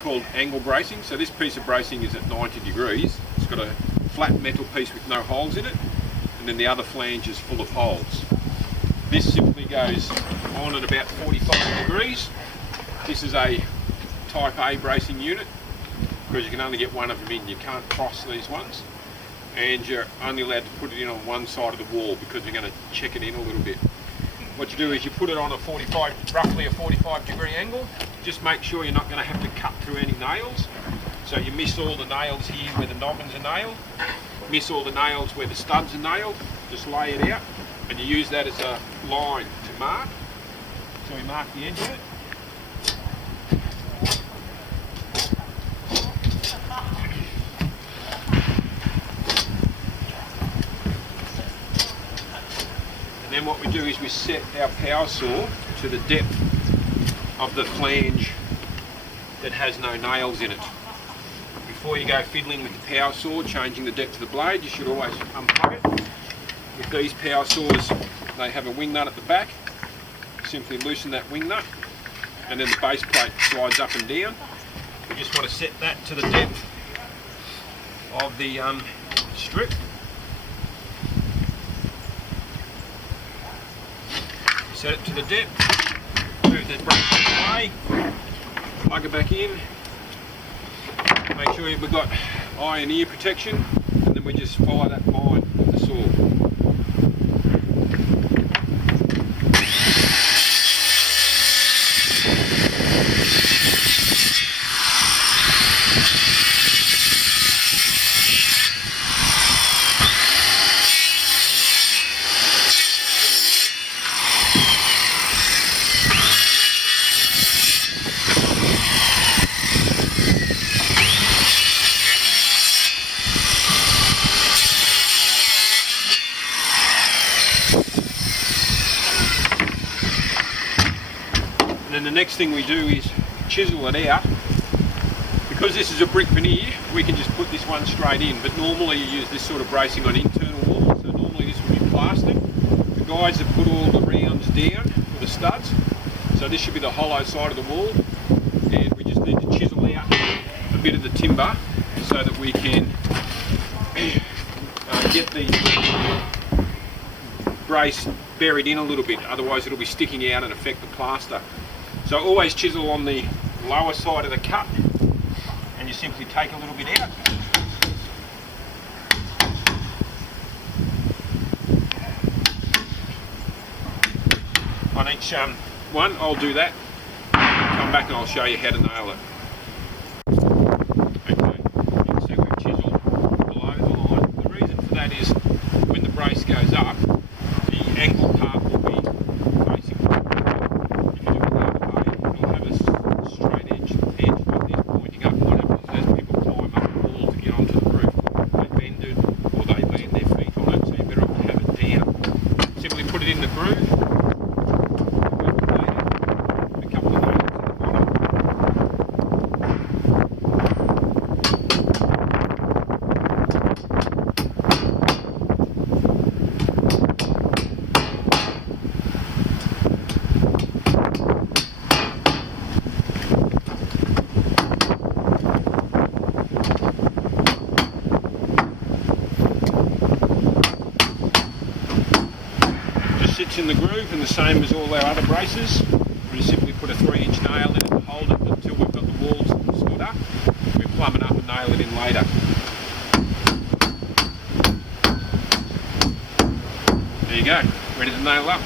called angle bracing. So this piece of bracing is at 90 degrees. It's got a flat metal piece with no holes in it, and then the other flange is full of holes. This simply goes on at about 45 degrees. This is a type A bracing unit because you can only get one of them in. You can't cross these ones, and you're only allowed to put it in on one side of the wall because you're going to check it in a little bit. What you do is you put it on a roughly a 45 degree angle. Just make sure you're not going to have to cut through any nails. So you miss all the nails here where the noggins are nailed, miss all the nails where the studs are nailed, just lay it out, and you use that as a line to mark. So we mark the edge of it. And then what we do is we set our power saw to the depth of the flange that has no nails in it. Before you go fiddling with the power saw, changing the depth of the blade, you should always unplug it. With these power saws, they have a wing nut at the back. Simply loosen that wing nut, and then the base plate slides up and down. We just want to set that to the depth of the strip. Set it to the depth, move the brake away, plug it back in, make sure we've got eye and ear protection, and then we just follow that line with the saw. And then the next thing we do is chisel it out. Because this is a brick veneer, we can just put this one straight in, but normally you use this sort of bracing on internal walls, so normally this would be plastic. The guys have put all the rounds down for the studs, so this should be the hollow side of the wall, and we just need to chisel out a bit of the timber so that we can get the brace buried in a little bit, otherwise it'll be sticking out and affect the plaster. So always chisel on the lower side of the cut, and you simply take a little bit out. On each one, I'll do that. Come back and I'll show you how to nail it. Okay, you can see we've chiseled below the line. The reason for that is when the brace goes up, the angle part will be facing forward. If you do it the other way, it'll have a straight edge like this pointing up. What happens is as people climb up the wall to get onto the roof, they bend it or they land their feet on it, so you're better off to have it down. Simply put it in the groove. Sits in the groove, and the same as all our other braces. We just simply put a 3-inch nail in it and hold it until we've got the walls stood up. We plumb it up and nail it in later. There you go, ready to nail up.